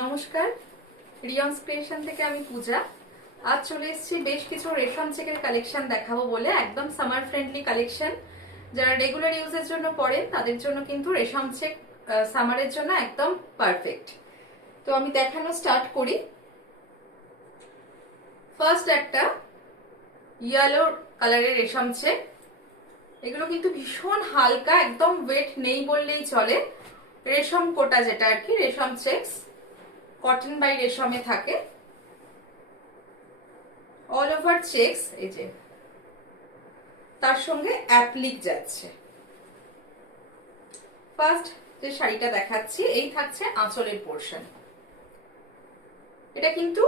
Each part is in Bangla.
নমস্কার, রিয়ন্স ক্রিয়েশন থেকে আমি পূজা। আজ চলে এসেছি বেশ কিছু রেশম চেকের কালেকশন দেখাবো বলে। একদম সামার ফ্রেন্ডলি কালেকশন। যারা রেগুলার ইউজের জন্য পড়েন তাদের জন্য কিন্তু রেশম চেক সামারের জন্য একদম পারফেক্ট। তো আমি দেখানো স্টার্ট করি। ফার্স্ট একটা ইয়েলো কালারের রেশম চেক। এগুলো কিন্তু ভীষণ হালকা, একদম ওয়েট নেই বললেই চলে। রেশম কোটা যেটা আর কি, রেশম চেকস কটন বাই রেশমে থাকে। অল ওভার চেকস, এই যে তার সঙ্গে অ্যাপ্লিক যাচ্ছে। ফার্স্ট যে শাড়িটা দেখাচ্ছি, এই থাকছে আঁচলের পোর্শন। এটা কিন্তু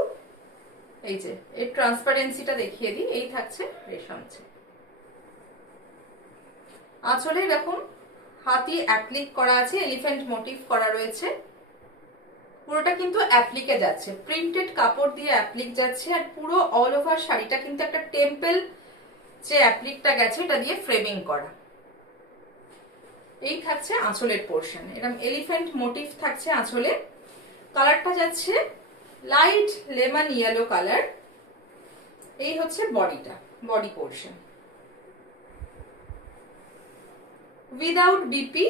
এই যে এর ট্রান্সপারেন্সিটা দেখিয়ে দিই, এই থাকছে রেশম চেক। আঁচলে এরকম হাতি অ্যাপ্লিক করা আছে, এলিফ্যান্ট মোটিভ করা রয়েছে। পুরোটা কিন্তু অ্যাপ্লিকে যাচ্ছে, প্রিন্টেড কাপড় দিয়ে অ্যাপ্লিক যাচ্ছে। আর পুরো অল ওভার শাড়িটা কিন্তু একটা টেম্পল যে অ্যাপ্লিকটা গেছে এটা দিয়ে ফ্রেমিং করা। এই থাকছে আঁচলের পোর্শন, এরকম এলিফ্যান্ট মোটিভ থাকছে আঁচলে। কালারটা যাচ্ছে লাইট লেমন ইয়েলো কালার। এই হচ্ছে বডিটা, body portion without BP.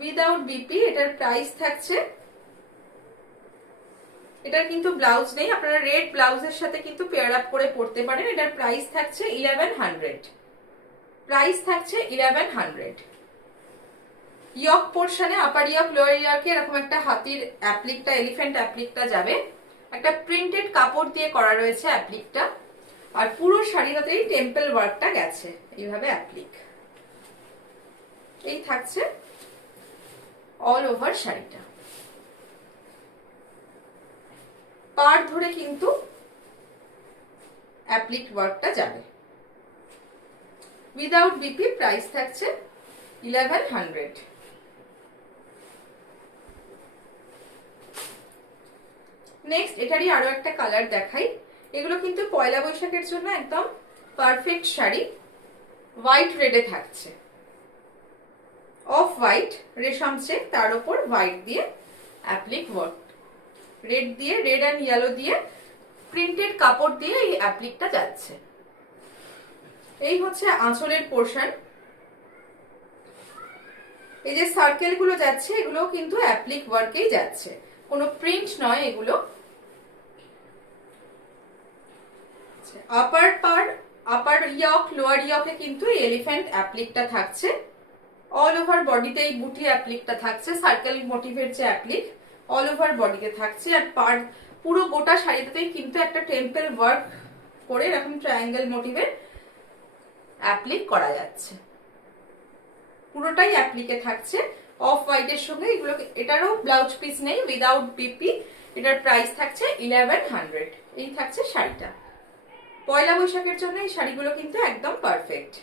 Without BP এটার প্রাইস থাকছে, এটার কিন্তু ব্লাউজ নেই, আপনারা রেড ব্লাউজের সাথে কিন্তু পেয়ার আপ করে পড়তে পারেন। এটার প্রাইস থাকছে 1100। প্রাইস থাকছে 1100। ইয়ক পোর্শনে আপার ইয়ক লোয়ার ইয়কে এরকম একটা হাতির অ্যাপ্লিকটা, এলিফ্যান্ট অ্যাপ্লিকটা যাবে। একটা প্রিন্টেড কাপড় দিয়ে করা রয়েছে অ্যাপ্লিকটা। আর পুরো শাড়িটাতেই টেম্পল ওয়ার্কটা গেছে, এইভাবে অ্যাপ্লিক। এই থাকছে অল ওভার শাড়িটা। পাড় ধরে কিন্তু অ্যাপ্লিক ওয়ার্কটা যাবে। উইদাউট বিপি প্রাইস থাকছে 1100। নেক্সট এটারই আরো একটা কালার দেখাই। এগুলো কিন্তু পয়লা বৈশাখের জন্য একদম পারফেক্ট শাড়ি। হোয়াইট রেডে থাকছে, অফ হোয়াইট রেশম চেক, তার উপর হোয়াইট দিয়ে অ্যাপ্লিক ওয়ার্ক। রেড দিয়ে, রেড অ্যান্ড ইয়েলো দিয়ে প্রিন্টেড কাপড় দিয়ে এই অ্যাপ্লিকটা যাচ্ছে। এই হচ্ছে আঁচলের পোর্শন। এই যে সার্কেল গুলো যাচ্ছে এগুলো কিন্তু অ্যাপ্লিক ওয়ার্কেই যাচ্ছে, কোনো প্রিন্ট নয় এগুলো। আপার পার্ট, আপার ইয়ক লোয়ার ইয়কে কিন্তু এলিফ্যান্ট অ্যাপ্লিকটা থাকছে। অল ওভার বডিতে এই বুটি অ্যাপ্লিকটা থাকছে, সার্কেল মোটিভের যে অ্যাপ্লিক অল ওভার বডিতে থাকছে। আর পার্ট পুরো গোটা শাড়িটাতেই কিন্তু একটা টেম্পল ওয়ার্ক করে এরকম ট্রায়াঙ্গেল মোটিভের অ্যাপ্লিক করা যাচ্ছে। পুরোটাই অ্যাপ্লিকে থাকছে অফ হোয়াইটের সঙ্গে। এগুলো, এটারও ব্লাউজ পিস নেই, উইদাউট বিপি। এটার প্রাইস থাকছে 1100। এই থাকছে শাড়িটা। পয়লা বৈশাখের জন্য এই শাড়িগুলো কিন্তু একদম পারফেক্ট।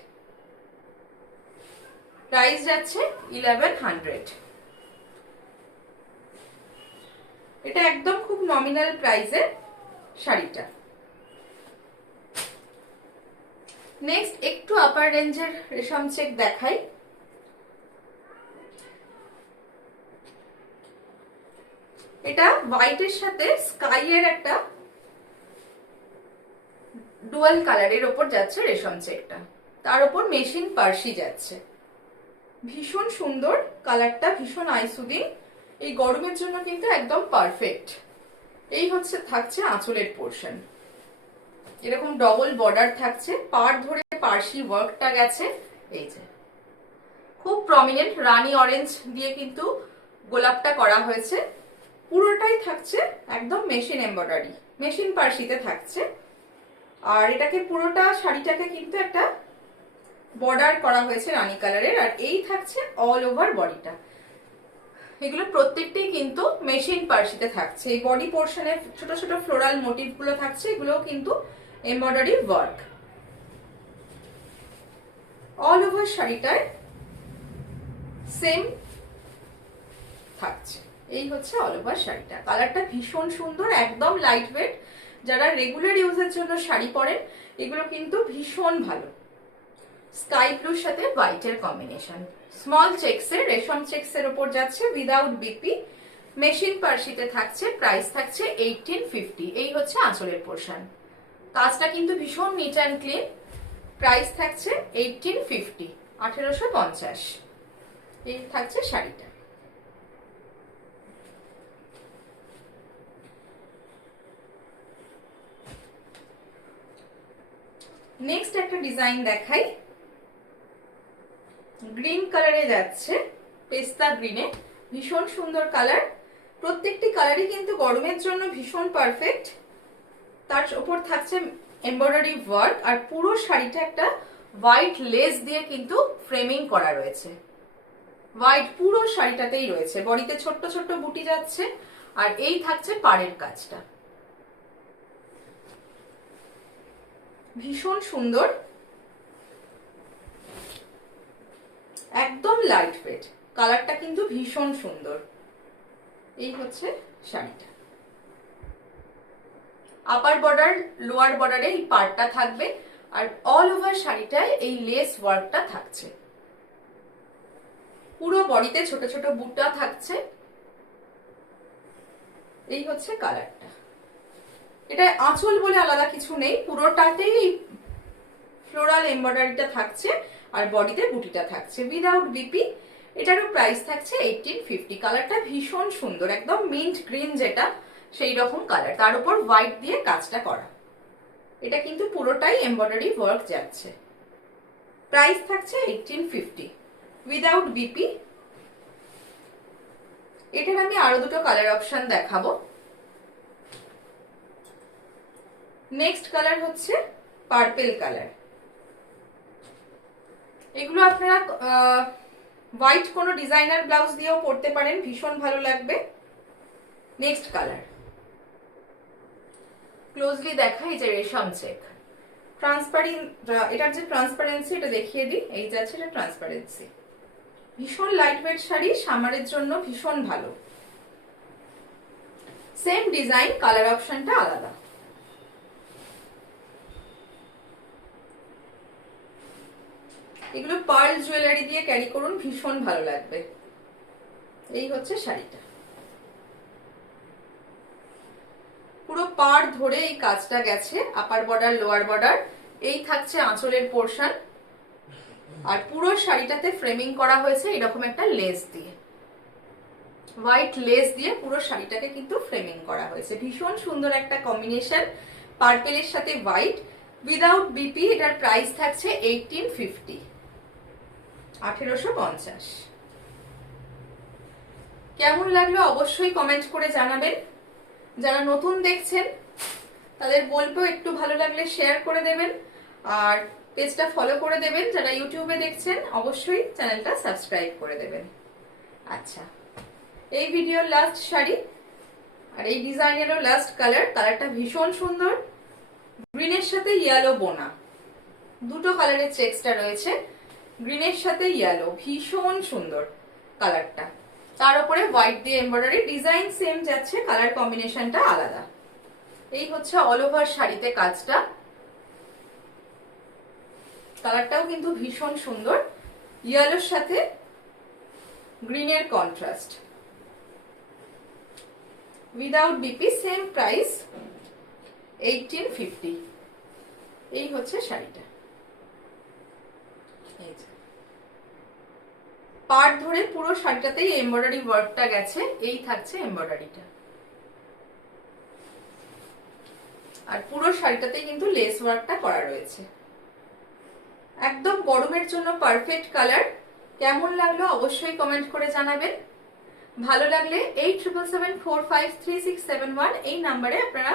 প্রাইস যাচ্ছে 1100। এটা একদম খুব নমিনাল প্রাইসে শাড়িটা। নেক্সট একটু আপার রেঞ্জের রেশম চেক দেখাই। এটা হোয়াইটের সাথে স্কাই এর একটা ডুয়াল কালারের ওপর যাচ্ছে রেশম চেকটা, তার উপর মেশিন পার্সি যাচ্ছে। ভীষণ সুন্দর কালারটা, ভীষণ আইসুদিং। এই গরমের জন্য কিন্তু একদম পারফেক্ট। এই হচ্ছে থাকছে আঁচলের পোর্শন, এরকম ডবল বর্ডার থাকছে, পাড় ধরে পার্সি ওয়ার্কটা গেছে। এই যে খুব প্রমিনেন্ট রানি অরেঞ্জ দিয়ে কিন্তু গোলাপটা করা হয়েছে। পুরোটাই থাকছে একদম মেশিন এমব্রয়ডারি, মেশিন পার্সিতে থাকছে। আর এটাকে পুরোটা শাড়িটাকে কিন্তু একটা বর্ডার করা হয়েছে রানী কালারের। আর এই থাকছে অল ওভার বডিটা। এগুলো প্রত্যেকটাই কিন্তু মেশিন পার্সিতে থাকছে। এই বডি পোর্শনে ছোট ছোট ফ্লোরাল মোটিভ গুলো থাকছে, এগুলো কিন্তু এমব্রয়ডারি ওয়ার্ক। অল ওভার শাড়িটায় সেম থাকছে। এই হচ্ছে অল ওভার শাড়িটা। কালারটা ভীষণ সুন্দর, একদম লাইট ওয়েট। যারা রেগুলার ইউজের জন্য শাড়ি পরেন এগুলো কিন্তু ভীষণ ভালো। স্কাই ব্লুর সাথে হোয়াইটের কম্বিনেশন, স্মল চেক্সের রেশম চেক্সের ওপর যাচ্ছে উইদাউট বিপি, মেশিন পার্সিতে থাকছে, প্রাইস থাকছে 1850। এই হচ্ছে আঁচলের পোর্শন। কাজটা কিন্তু ভীষণ নিট অ্যান্ড ক্লিন, প্রাইস থাকছে 1850, 1850। এই থাকছে শাড়িটা। নেক্সট একটা ডিজাইন দেখাই, গ্রিন কালারে যাচ্ছে, পেস্তা গ্রিনে, ভীষণ সুন্দর কালার। প্রত্যেকটি কালারই কিন্তু গরমের জন্য ভীষণ পারফেক্ট। তার উপর থাকছে এমব্রয়ডারি ওয়ার্ক, আর পুরো শাড়িটা একটা হোয়াইট লেস দিয়ে কিন্তু ফ্রেমিং করা রয়েছে। হোয়াইট পুরো শাড়িটাতেই রয়েছে, বডিতে ছোট্ট ছোট্ট বুটি যাচ্ছে, আর এই থাকছে পাড়ের কাজটা। ভীষণ সুন্দর, একদম লাইট ওয়েট, কালারটা কিন্তু ভীষণ সুন্দর। এই হচ্ছে শাড়িটা। আপার বর্ডার লোয়ার বর্ডারে এই পার্টটা থাকবে, আর অল ওভার শাড়িটায় এই লেস ওয়ার্কটা থাকছে। পুরো বডিতে ছোট ছোট বুটা থাকছে। এই হচ্ছে কালারটা। এটা আঁচল বলে আলাদা কিছু নেই, পুরোটাতেই ফ্লোরাল এমব্রয়ডারিটা থাকছে, আর বডিতে বুটিটা থাকছে উইদাউট বিপি। এটারও প্রাইস থাকছে 1850। কালারটা ভীষণ সুন্দর, একদম মিন্ট গ্রিন যেটা সেই রকম কালার, তার উপর হোয়াইট দিয়ে কাজটা করা। এটা কিন্তু পুরোটাই এমব্রয়ডারি ওয়ার্ক যাচ্ছে। প্রাইস থাকছে 1850 উইদাউট বিপি। এটার আমি আরো দুটো কালার অপশন দেখাবো। নেক্সট কালার হচ্ছে পার্পেল কালার। এগুলো আপনারা হোয়াইট কোনো ডিজাইনার ব্লাউজ দিয়েও পরতে পারেন, ভীষণ ভালো লাগবে। নেক্সট কালার ক্লোজলি দেখা, এই যে রেশম চেক ট্রান্সপারেন্ট, এটার যে ট্রান্সপারেন্সি এটা দেখিয়ে দিই। এই যাচ্ছে এটা ট্রান্সপারেন্সি। ভীষণ লাইট ওয়েট শাড়ি, সামারের জন্য ভীষণ ভালো। সেম ডিজাইন, কালার অপশনটা আলাদা। এগুলো পার্ল জুয়েলারি দিয়ে ক্যারি করুন, ভীষণ ভালো লাগবে। এই হচ্ছে শাড়িটা। পুরো পাড় ধরে এই কাজটা গেছে, আপার বর্ডার লোয়ার বর্ডার। এই থাকছে আঁচলের পোর্শন, আর পুরো শাড়িটাতে ফ্রেমিং করা হয়েছে এরকম একটা লেস দিয়ে, হোয়াইট লেস দিয়ে পুরো শাড়িটাকে কিন্তু ফ্রেমিং করা হয়েছে। ভীষণ সুন্দর একটা কম্বিনেশন, পার্পেলের সাথে হোয়াইট উইদাউট বিপি। এটার প্রাইস থাকছে 1850, 1850। কেমন লাগলো অবশ্যই কমেন্ট করে জানাবেন। যারা নতুন দেখছেন তাদের বলবো একটু ভালো লাগলে শেয়ার করে দেবেন, আর পেজটা ফলো করে দেবেন। যারা ইউটিউবে দেখছেন অবশ্যই চ্যানেলটা সাবস্ক্রাইব করে দেবেন। আচ্ছা, এই ভিডিওর লাস্ট শাড়ি, আর এই ডিজাইনেরও লাস্ট কালার। কালারটা ভীষণ সুন্দর, গ্রিনের সাথে ইয়েলো বোনা, দুটো কালারের চেক্সটা রয়েছে, গ্রিনের সাথে ইয়েলো, ভীষণ সুন্দর কালারটা। তার উপরে হোয়াইট দিয়ে এমব্রয়ডারি, ডিজাইন সেম যাচ্ছে, কালার কম্বিনেশনটা আলাদা। এই হচ্ছে অল ওভার শাড়িতে কাজটা। কালারটাও কিন্তু ভীষণ সুন্দর, ইয়েলোর সাথে গ্রিনের contrast, without BP. Same price 1850। এই হচ্ছে শাড়িটা। পাড় ধরে পুরো শাড়িটাতেই এমব্রয়ডারি ওয়ার্কটা গেছে। এই থাকছে এমব্রয়ডারিটা, আর পুরো শাড়িটাতেই কিন্তু লেস ওয়ার্কটা করা রয়েছে। একদম গরমের জন্য পারফেক্ট কালার। কেমন লাগলো অবশ্যই কমেন্ট করে জানাবেন। ভালো লাগলে 8777453671 এই নাম্বারে আপনারা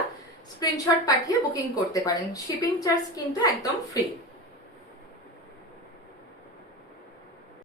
স্ক্রিনশট পাঠিয়ে বুকিং করতে পারেন। শিপিং চার্জ কিন্তু একদম ফ্রি।